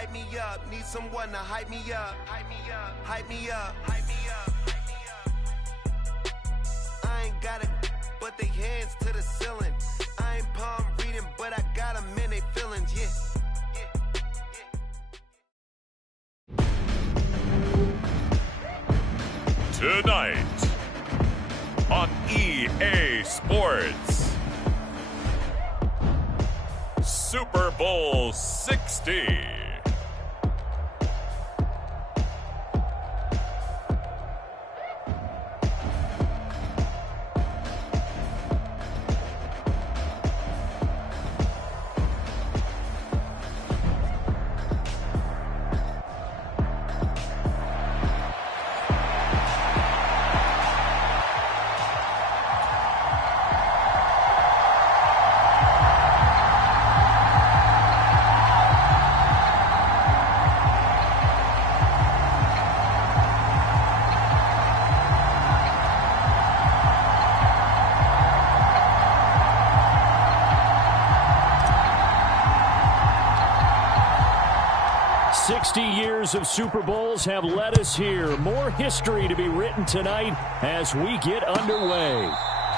hype me up. Need someone to hype me up. Hype me up. Hype me up. Hype me up. I ain't got it, but they hands to the ceiling. I ain't palm reading, but I got them in they feelings, yeah. Tonight on EA Sports, Super Bowl 60. Of Super Bowls have led us here. More history to be written tonight as we get underway.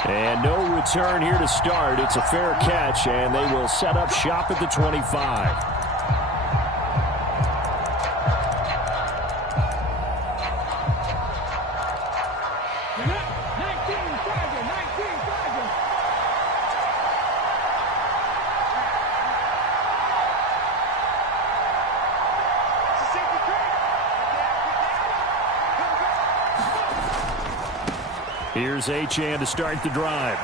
And no return here to start. It's a fair catch, and they will set up shop at the 25. Here's Achane to start the drive.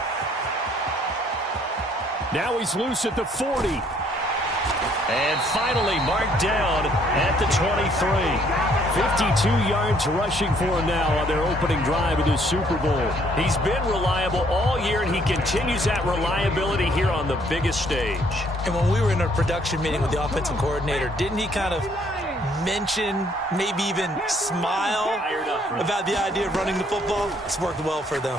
Now he's loose at the 40. And finally marked down at the 23. 52 yards rushing for him now on their opening drive of the Super Bowl. He's been reliable all year, and he continues that reliability here on the biggest stage. And when we were in a production meeting with the offensive coordinator, didn't he kind of mention, maybe even smile about the idea of running the football? It's worked well for them.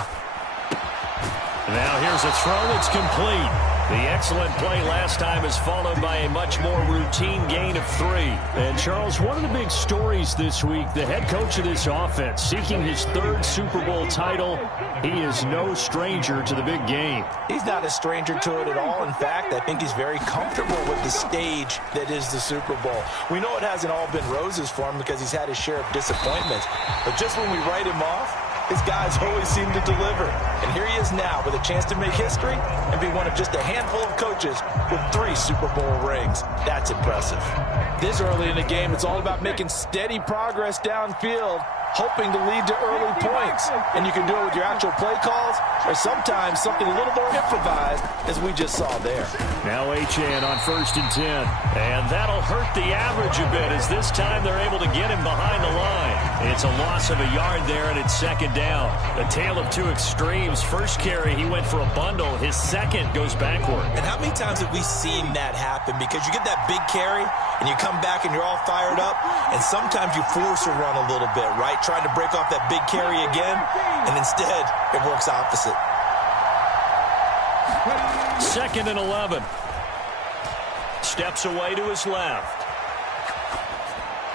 Now here's a throw that's complete. The excellent play last time is followed by a much more routine gain of 3. And, Charles, one of the big stories this week, the head coach of this offense seeking his 3rd Super Bowl title. He is no stranger to the big game. He's not a stranger to it at all. In fact, I think he's very comfortable with the stage that is the Super Bowl. We know it hasn't all been roses for him because he's had his share of disappointments. But just when we write him off, his guys always seem to deliver. And here he is now with a chance to make history and be one of just a handful of coaches with 3 Super Bowl rings. That's impressive. This early in the game, it's all about making steady progress downfield, hoping to lead to early points. And you can do it with your actual play calls or sometimes something a little more improvised, as we just saw there. Now Achane on 1st and 10. And that'll hurt the average a bit, as this time they're able to get him behind the line. It's a loss of a yard there, and it's 2nd down. A tale of 2 extremes. First carry, he went for a bundle. His second goes backward. And how many times have we seen that happen? Because you get that big carry, and you come back and you're all fired up, and sometimes you force a run a little bit, right? Trying to break off that big carry again, and instead it works opposite. 2nd and 11. Steps away to his left.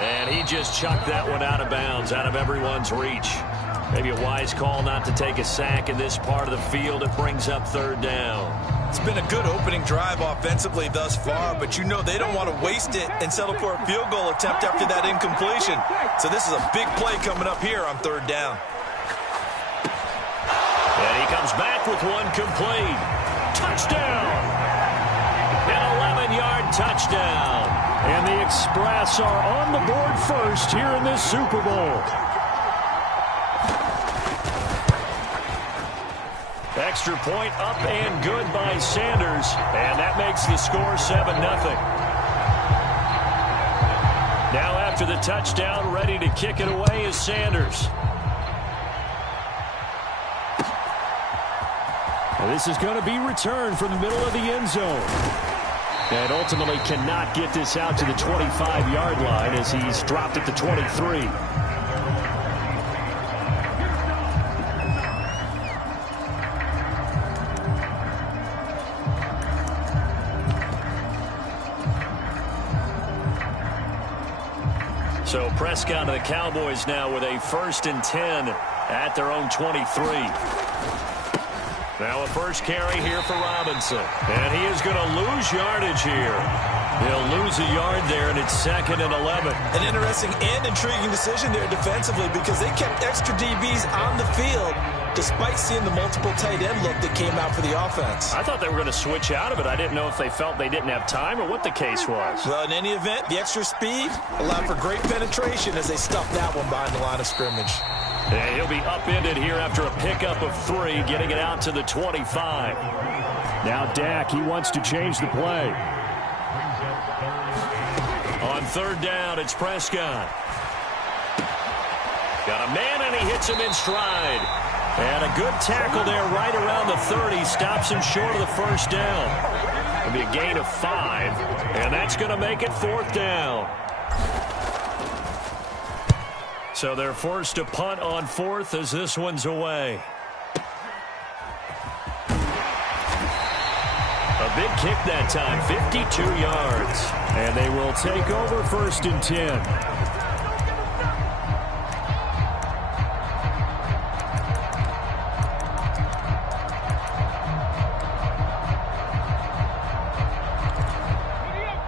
And he just chucked that one out of bounds, out of everyone's reach. Maybe a wise call not to take a sack in this part of the field. It brings up 3rd down. It's been a good opening drive offensively thus far, but you know they don't want to waste it and settle for a field goal attempt after that incompletion. So this is a big play coming up here on 3rd down. And he comes back with one complete. Touchdown! An 11-yard touchdown. And the Express are on the board first here in this Super Bowl. Extra point up and good by Sanders. And that makes the score 7-0. Now after the touchdown, ready to kick it away is Sanders. And this is going to be returned from the middle of the end zone. And ultimately cannot get this out to the 25-yard line as he's dropped at the 23. So Prescott of the Cowboys now with a 1st and 10 at their own 23. Now a first carry here for Robinson. And he is going to lose yardage here. He'll lose a yard there, and it's 2nd and 11. An interesting and intriguing decision there defensively because they kept extra DBs on the field despite seeing the multiple tight end look that came out for the offense. I thought they were going to switch out of it. I didn't know if they felt they didn't have time or what the case was. Well, in any event, the extra speed allowed for great penetration as they stuffed that one behind the line of scrimmage. And he'll be upended here after a pickup of 3, getting it out to the 25. Now Dak, he wants to change the play. On 3rd down, it's Prescott. Got a man, and he hits him in stride. And a good tackle there right around the 30. Stops him short of the 1st down. It'll be a gain of 5. And that's going to make it 4th down. So they're forced to punt on 4th as this one's away. A big kick that time, 52 yards. And they will take over 1st and 10.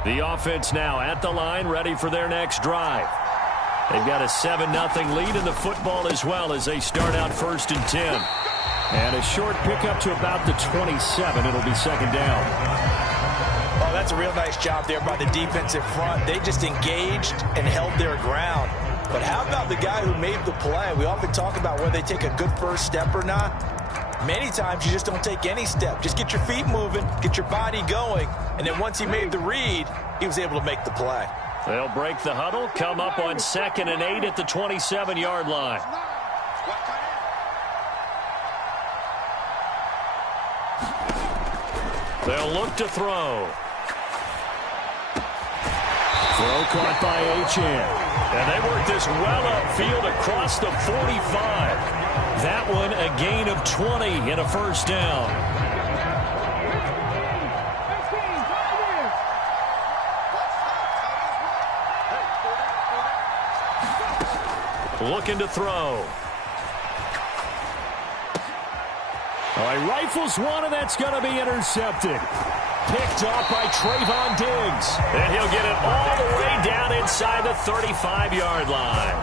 The offense now at the line, ready for their next drive. They've got a 7-0 lead in the football as well as they start out 1st and 10. And a short pickup to about the 27. It'll be 2nd down. Oh, that's a real nice job there by the defensive front. They just engaged and held their ground. But how about the guy who made the play? We often talk about whether they take a good first step or not. Many times you just don't take any step. Just get your feet moving, get your body going, and then once he made the read, he was able to make the play. They'll break the huddle, come up on 2nd and 8 at the 27-yard line. They'll look to throw. Throw caught by Achane. And they work this well upfield across the 45. That one a gain of 20 and a 1st down. Looking to throw. He rifles one, and that's going to be intercepted. Picked off by Trayvon Diggs. And he'll get it all the way down inside the 35-yard line.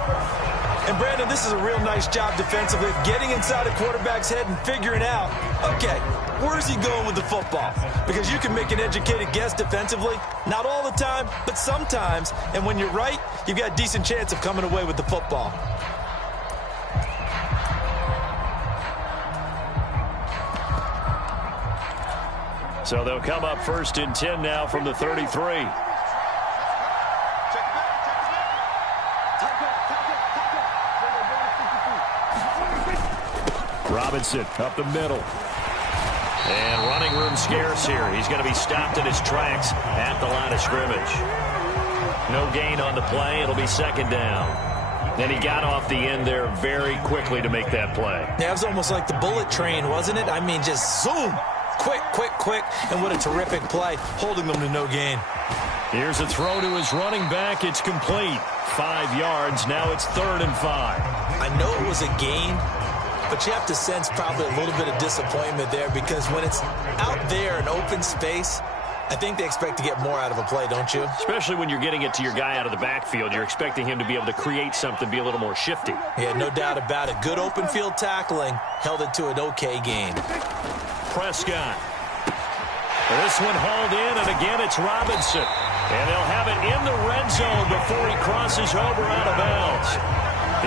And, Brandon, this is a real nice job defensively, getting inside a quarterback's head and figuring out, okay, where's he going with the football? Because you can make an educated guess defensively. Not all the time, but sometimes. And when you're right, you've got a decent chance of coming away with the football. So they'll come up 1st and 10 now from the 33. Robinson up the middle. And running room scarce here. He's going to be stopped in his tracks at the line of scrimmage. No gain on the play. It'll be 2nd down. And he got off the end there very quickly to make that play. Yeah, it was almost like the bullet train, wasn't it? I mean, just zoom. Quick, quick, quick. And what a terrific play, holding them to no gain. Here's a throw to his running back. It's complete. 5 yards. Now it's 3rd and 5. I know it was a gain, but you have to sense probably a little bit of disappointment there because when it's out there in open space, I think they expect to get more out of a play, don't you? Especially when you're getting it to your guy out of the backfield. You're expecting him to be able to create something, be a little more shifty. Yeah, no doubt about it. Good open field tackling held it to an okay gain. Prescott. This one hauled in, and again it's Robinson. And they'll have it in the red zone before he crosses over out of bounds.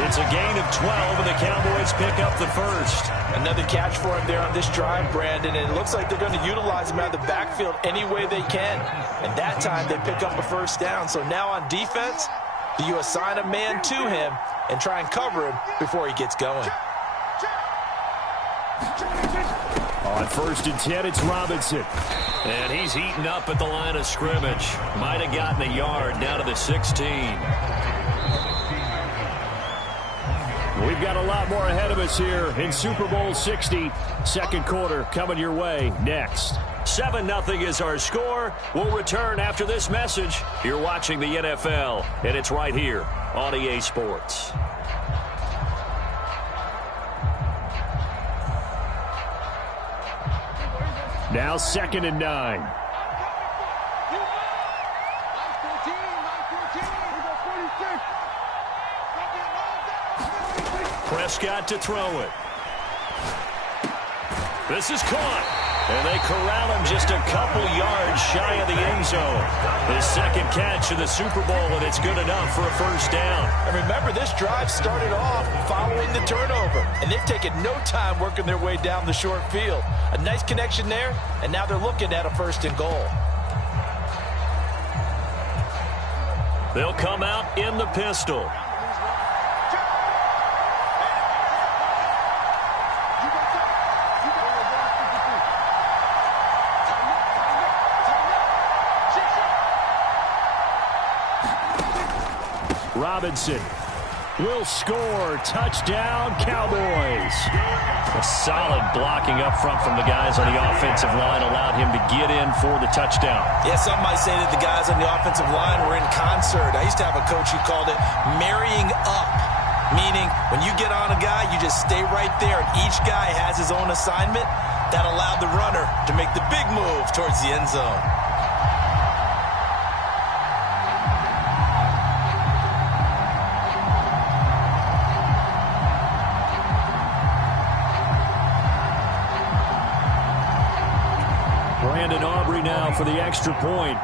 It's a gain of 12, and the Cowboys pick up the 1st. Another catch for him there on this drive, Brandon, and it looks like they're going to utilize him out of the backfield any way they can. And that time they pick up a 1st down. So now on defense, do you assign a man to him and try and cover him before he gets going? On 1st and 10, it's Robinson. And he's eaten up at the line of scrimmage. Might have gotten a yard down to the 16. We've got a lot more ahead of us here in Super Bowl 60. 2nd quarter coming your way next. 7-0 is our score. We'll return after this message. You're watching the NFL, and it's right here on EA Sports. Now 2nd and 9. Prescott to throw it. This is caught. And they corral him just a couple yards shy of the end zone. His second catch of the Super Bowl, and it's good enough for a first down. And remember, this drive started off following the turnover, and they've taken no time working their way down the short field. A nice connection there, and now they're looking at a 1st and goal. They'll come out in the pistol. Robinson will score. Touchdown, Cowboys. A solid blocking up front from the guys on the offensive line allowed him to get in for the touchdown. Yeah, some might say that the guys on the offensive line were in concert. I used to have a coach who called it marrying up, meaning when you get on a guy, you just stay right there, and each guy has his own assignment. That allowed the runner to make the big move towards the end zone. Now for the extra point.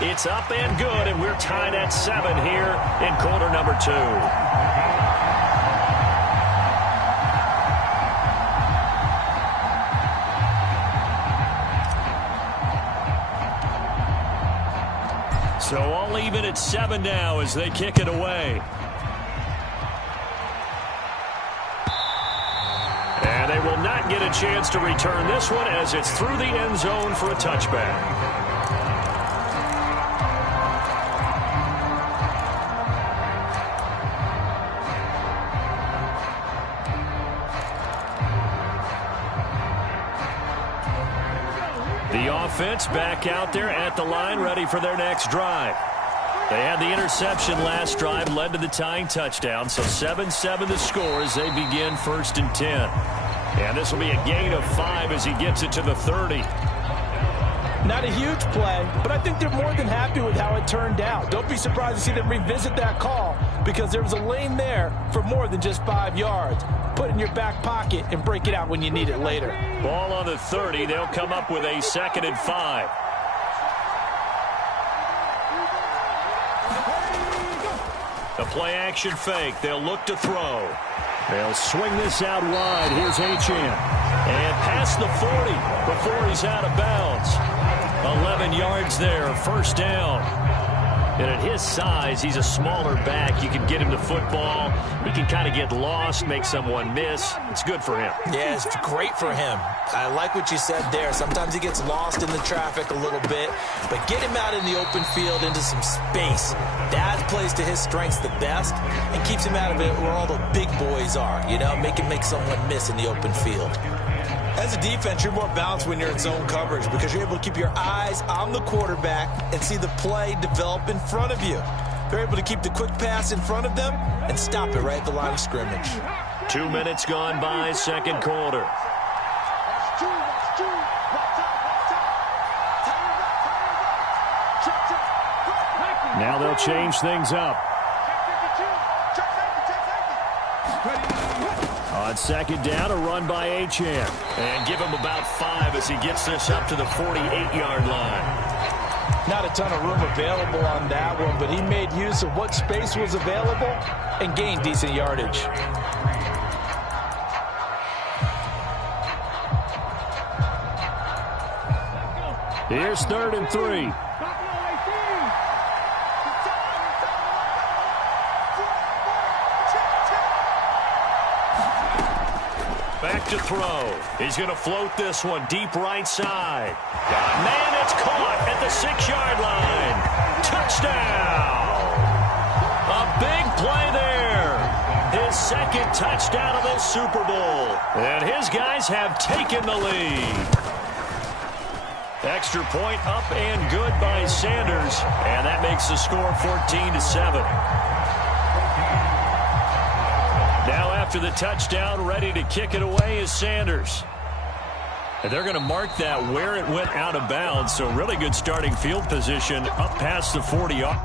It's up and good, and we're tied at 7 here in quarter number 2. So all even at 7 now as they kick it away. And they will not get a chance to return this one as it's through the end zone for a touchback. The offense back out there at the line, ready for their next drive. They had the interception last drive, led to the tying touchdown, so 7-7 the score as they begin 1st and 10. And this will be a gain of 5 as he gets it to the 30. Not a huge play, but I think they're more than happy with how it turned out. Don't be surprised to see them revisit that call because there was a lane there for more than just 5 yards. Put it in your back pocket and break it out when you need it later. Ball on the 30. They'll come up with a 2nd and 5. The play-action fake. They'll look to throw. They'll swing this out wide. Here's HN. And past the 40 before he's out of bounds. 11 yards there. First down. And at his size, he's a smaller back. You can get him the football. He can kind of get lost, make someone miss. It's good for him. Yeah, it's great for him. I like what you said there. Sometimes he gets lost in the traffic a little bit, but get him out in the open field into some space. That plays to his strengths the best and keeps him out of it where all the big boys are, you know, make someone miss in the open field. As a defense, you're more balanced when you're in zone coverage because you're able to keep your eyes on the quarterback and see the play develop in front of you. They're able to keep the quick pass in front of them and stop it right at the line of scrimmage. 2 minutes gone by, second quarter. Now they'll change things up. On second down, a run by HN. And give him about 5 as he gets this up to the 48-yard line. Not a ton of room available on that one, but he made use of what space was available and gained decent yardage. Here's 3rd and 3. Back to throw. He's going to float this one deep right side. Man, it's caught at the 6-yard line. Touchdown! A big play there. His second touchdown of this Super Bowl. And his guys have taken the lead. Extra point up and good by Sanders. And that makes the score 14-7. Now after the touchdown, ready to kick it away is Sanders. And they're going to mark that where it went out of bounds. So really good starting field position up past the 40-yard.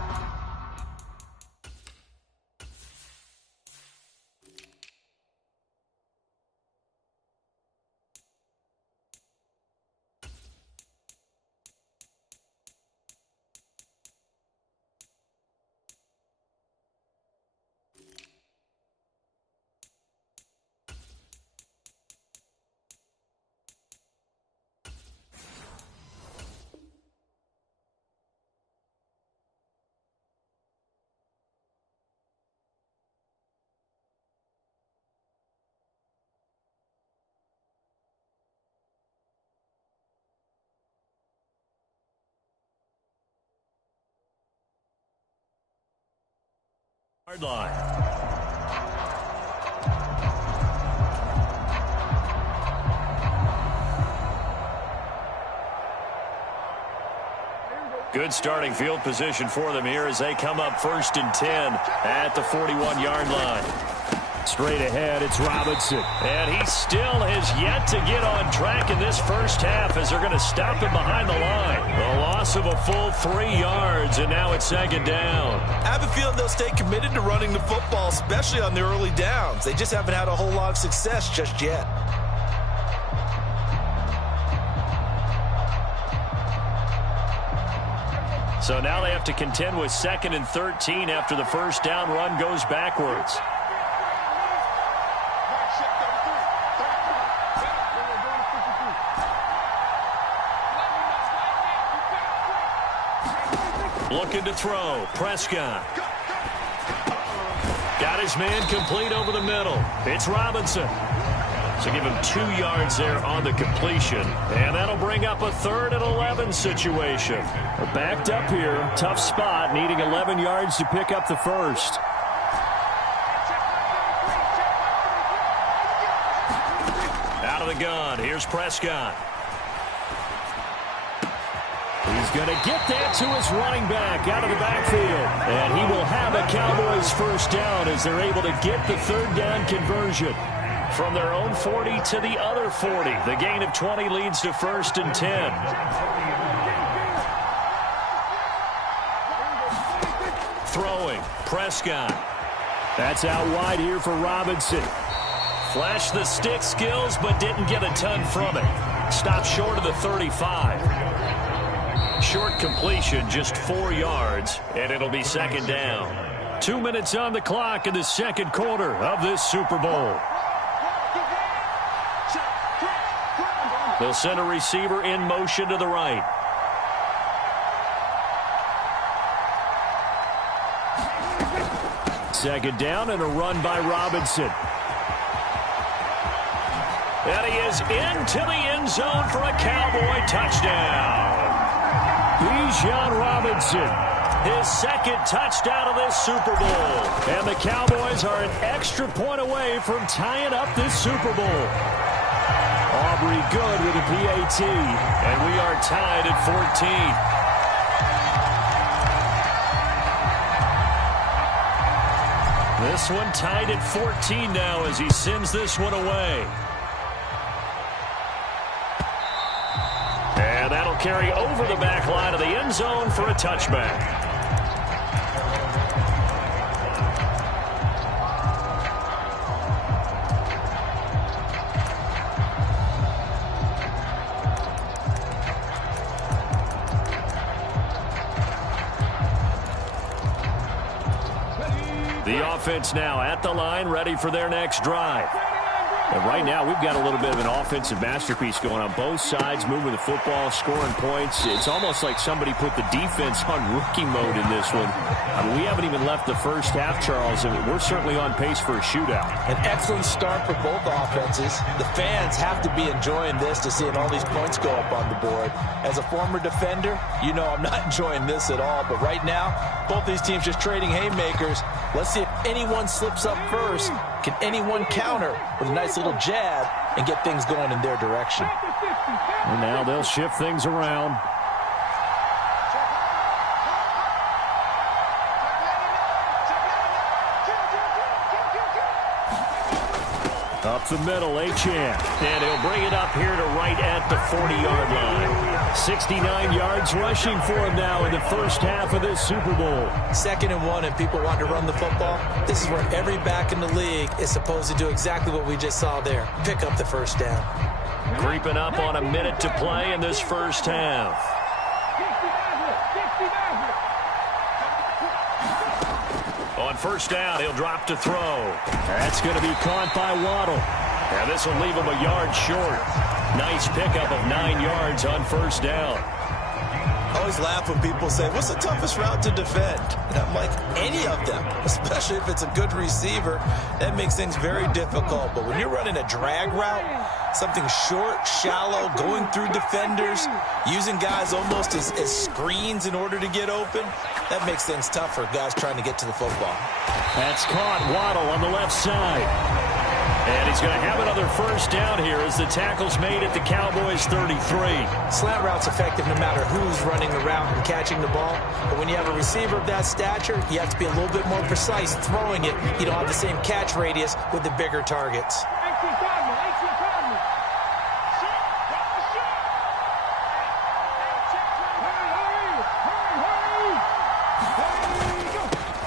Line. Good starting field position for them here as they come up 1st and 10 at the 41-yard line. Straight ahead, it's Robinson. And he still has yet to get on track in this first half as they're going to stop him behind the line. A loss of a full 3 yards, and now it's 2nd down. I have a feeling they'll stay committed to running the football, especially on the early downs. They just haven't had a whole lot of success just yet. So now they have to contend with 2nd and 13 after the first down run goes backwards. Looking to throw. Prescott. Got his man complete over the middle. It's Robinson. So give him 2 yards there on the completion. And that'll bring up a 3rd and 11 situation. They're backed up here. Tough spot. Needing 11 yards to pick up the first. Out of the gun. Here's Prescott. He's going to get that to his running back out of the backfield. And he will have a Cowboys first down as they're able to get the 3rd down conversion. From their own 40 to the other 40. The gain of 20 leads to 1st and 10. Throwing. Prescott. That's out wide here for Robinson. Flashed the stick skills, but didn't get a ton from it. Stopped short of the 35. Short completion, just 4 yards, and it'll be 2nd down. 2 minutes on the clock in the 2nd quarter of this Super Bowl. They'll send a receiver in motion to the right. Second down and a run by Robinson. And he is into the end zone for a Cowboy touchdown. Bijan Robinson, his 2nd touchdown of this Super Bowl. And the Cowboys are an extra point away from tying up this Super Bowl. Aubrey good with a PAT, and we are tied at 14. This one tied at 14 now as he sends this one away. And that'll carry over the back line of the end zone for a touchback. The offense now at the line, ready for their next drive. And right now, we've got a little bit of an offensive masterpiece going on both sides, moving the football, scoring points. It's almost like somebody put the defense on rookie mode in this one. I mean, we haven't even left the first half, Charles, and we're certainly on pace for a shootout. An excellent start for both offenses. The fans have to be enjoying this to seeing all these points go up on the board. As a former defender, you know I'm not enjoying this at all. But right now, both these teams just trading haymakers. Let's see if anyone slips up first. Can anyone counter with a nice little jab and get things going in their direction? And now they'll shift things around. Up the middle, Achane. And he'll bring it up here to right at the 40-yard line. 69 yards rushing for him now in the first half of this Super Bowl. 2nd and 1 and people want to run the football. This is where every back in the league is supposed to do exactly what we just saw there. Pick up the first down. Creeping up on a minute to play in this first half. On first down, he'll drop to throw. That's going to be caught by Waddle. And this will leave him a yard short. Nice pickup of 9 yards on first down. I always laugh when people say, what's the toughest route to defend? And I'm like, any of them, especially if it's a good receiver. That makes things very difficult. But when you're running a drag route, something short, shallow, going through defenders, using guys almost as screens in order to get open, that makes things tough for guys trying to get to the football. That's caught. Waddle on the left side. And he's going to have another first down here as the tackle's made at the Cowboys 33. Slant route's effective no matter who's running the route and catching the ball. But when you have a receiver of that stature, you have to be a little bit more precise throwing it. You don't have the same catch radius with the bigger targets.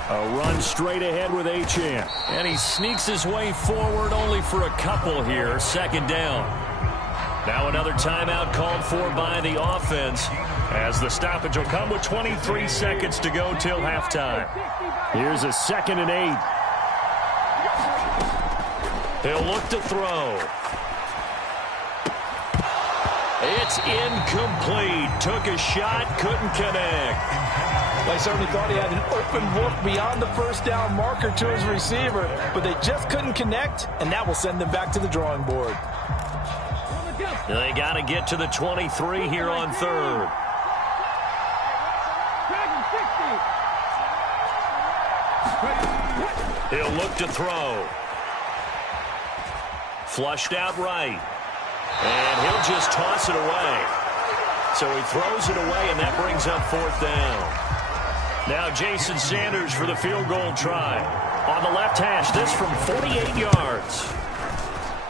A run straight ahead with Achane. And he sneaks his way forward only for a couple here. 2nd down. Now another timeout called for by the offense as the stoppage will come with 23 seconds to go till halftime. Here's a 2nd and 8. He'll look to throw. It's incomplete. Took a shot, couldn't connect. I certainly thought he had an open look beyond the first down marker to his receiver, but they just couldn't connect, and that will send them back to the drawing board. They got to get to the 23 here on 3rd. He'll look to throw. Flushed out right. And he'll just toss it away. So he throws it away, and that brings up 4th down. Now Jason Sanders for the field goal try. On the left hash, this from 48 yards.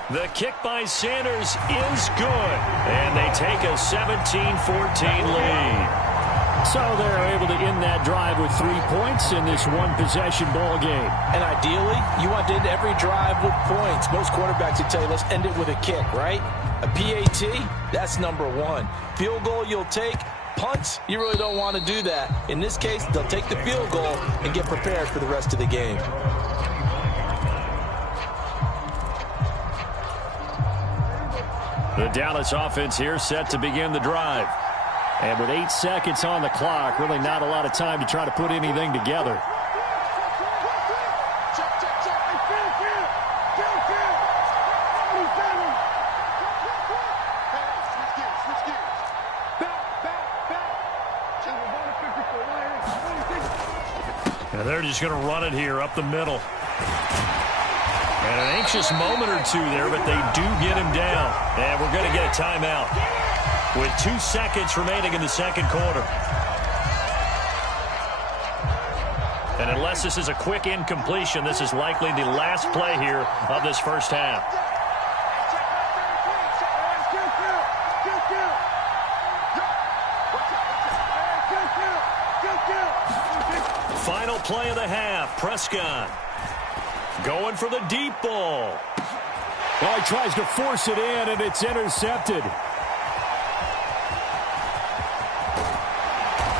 The kick by Sanders is good. And they take a 17-14 lead. So they're able to end that drive with 3 points in this one-possession ball game. And ideally, you want to end every drive with points. Most quarterbacks would tell you, let's end it with a kick, right? A PAT, that's number 1. Field goal you'll take. Punts, you really don't want to do that. In this case, they'll take the field goal and get prepared for the rest of the game. The Dallas offense here set to begin the drive. And with 8 seconds on the clock, really not a lot of time to try to put anything together. And they're just going to run it here up the middle. And an anxious moment or two there, but they do get him down. And we're going to get a timeout with 2 seconds remaining in the 2nd quarter. And unless this is a quick incompletion, this is likely the last play here of this first half. Final play of the half. Prescott going for the deep ball. Well, he tries to force it in, and it's intercepted.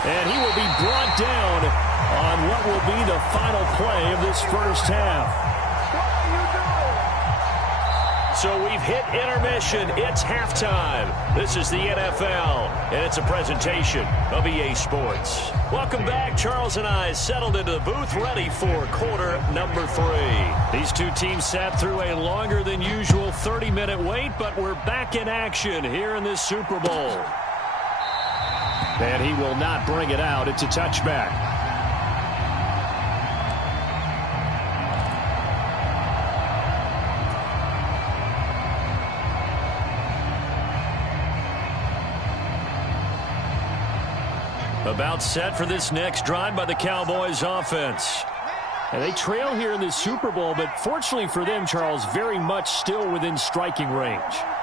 And he will be brought down on what will be the final play of this first half. So we've hit intermission. It's halftime. This is the NFL, and it's a presentation of EA Sports. Welcome back. Charles and I settled into the booth, ready for quarter number 3. These two teams sat through a longer than usual 30-minute wait, but we're back in action here in this Super Bowl. And he will not bring it out. It's a touchback. About set for this next drive by the Cowboys offense. And they trail here in this Super Bowl, but fortunately for them, Charles, very much still within striking range.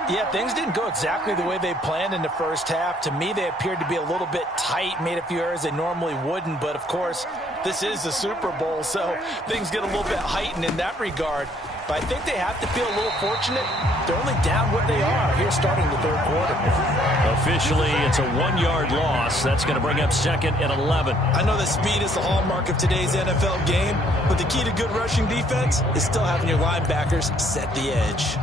Yeah, things didn't go exactly the way they planned in the first half. To me, they appeared to be a little bit tight, made a few errors they normally wouldn't. But, of course, this is the Super Bowl, so things get a little bit heightened in that regard. But I think they have to feel a little fortunate. They're only down what they are here starting the third quarter. Officially, it's a 1-yard loss. That's going to bring up second and 11. I know that speed is the hallmark of today's NFL game, but the key to good rushing defense is still having your linebackers set the edge.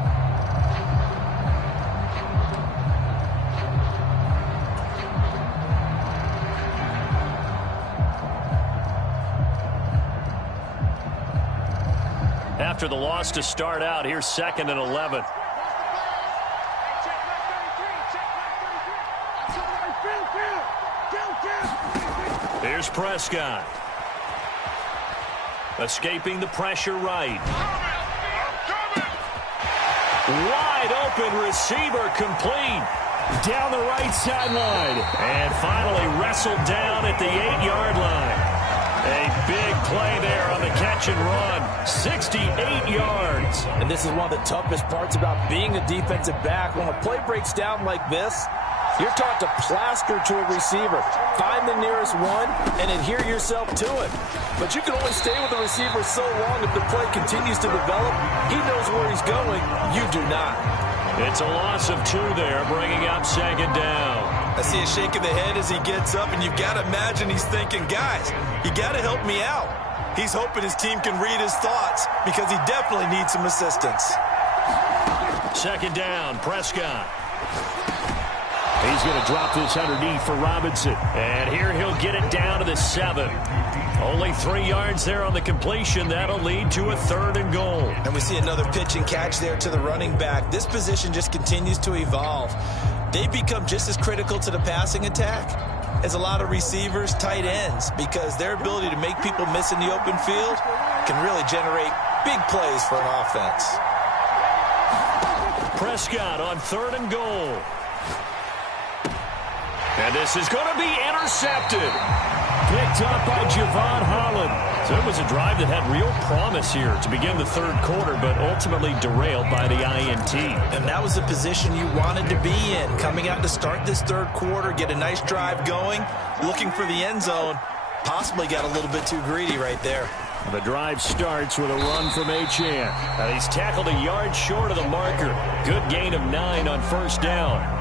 After the loss to start out, here's second and 11. Here's Prescott. Escaping the pressure right. Wide open receiver complete. Down the right sideline. And finally wrestled down at the 8-yard line. A big play there on the catch and run. 68 yards. And this is one of the toughest parts about being a defensive back. When a play breaks down like this, you're taught to plaster to a receiver. Find the nearest one and adhere yourself to it. But you can only stay with the receiver so long if the play continues to develop. He knows where he's going. You do not. It's a loss of 2 there, bringing up second down. I see a shake of the head as he gets up, and you've got to imagine he's thinking, guys, you got to help me out. He's hoping his team can read his thoughts because he definitely needs some assistance. Second down, Prescott. He's going to drop this underneath for Robinson. And here he'll get it down to the 7. Only 3 yards there on the completion. That'll lead to a 3rd and goal. And we see another pitch and catch there to the running back. This position just continues to evolve. They become just as critical to the passing attack as a lot of receivers, tight ends, because their ability to make people miss in the open field can really generate big plays for an offense. Prescott on 3rd and goal. And this is going to be intercepted. Picked up by Javon Holland. So it was a drive that had real promise here to begin the third quarter, but ultimately derailed by the INT. And that was the position you wanted to be in. Coming out to start this third quarter, get a nice drive going, looking for the end zone. Possibly got a little bit too greedy right there. The drive starts with a run from Achane. And he's tackled a yard short of the marker. Good gain of 9 on first down.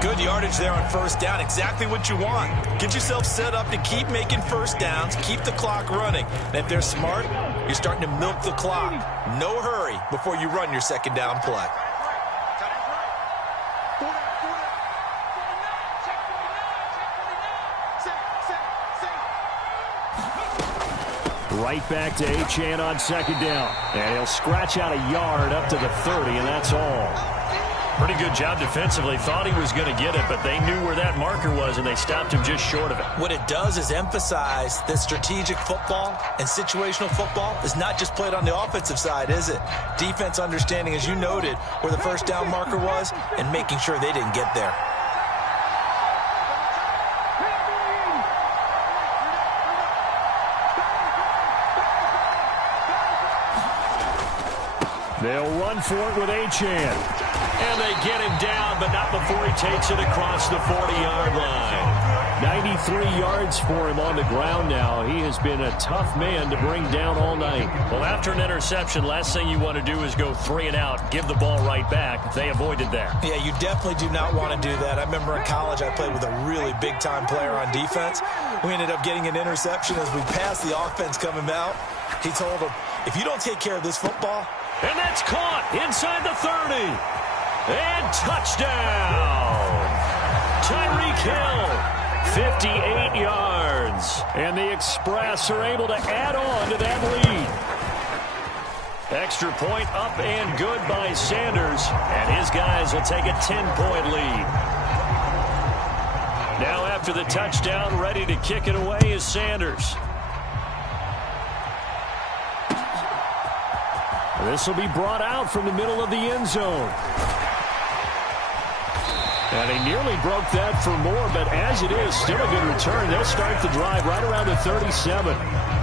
Good yardage there on first down. Exactly what you want. Get yourself set up to keep making first downs, keep the clock running. And if they're smart, you're starting to milk the clock. No hurry before you run your second down play. Right back to Achane on second down. And he'll scratch out a yard up to the 30, and that's all. Pretty good job defensively. Thought he was going to get it, but they knew where that marker was, and they stopped him just short of it. What it does is emphasize that strategic football and situational football is not just played on the offensive side, is it? Defense understanding, as you noted, where the first down marker was and making sure they didn't get there. They'll run for it with Achane. And they get him down, but not before he takes it across the 40-yard line. 93 yards for him on the ground now. He has been a tough man to bring down all night. Well, after an interception, last thing you want to do is go 3 and out, give the ball right back. They avoided that. Yeah, you definitely do not want to do that. I remember in college I played with a really big-time player on defense. We ended up getting an interception as we passed the offense coming out. He told him, if you don't take care of this football, And that's caught inside the 30. And touchdown. Tyreek Hill, 58 yards. And the Express are able to add on to that lead. Extra point up and good by Sanders. And his guys will take a 10-point lead. Now after the touchdown, ready to kick it away is Sanders. This will be brought out from the middle of the end zone. And he nearly broke that for more, but as it is, still a good return. They'll start the drive right around the 37.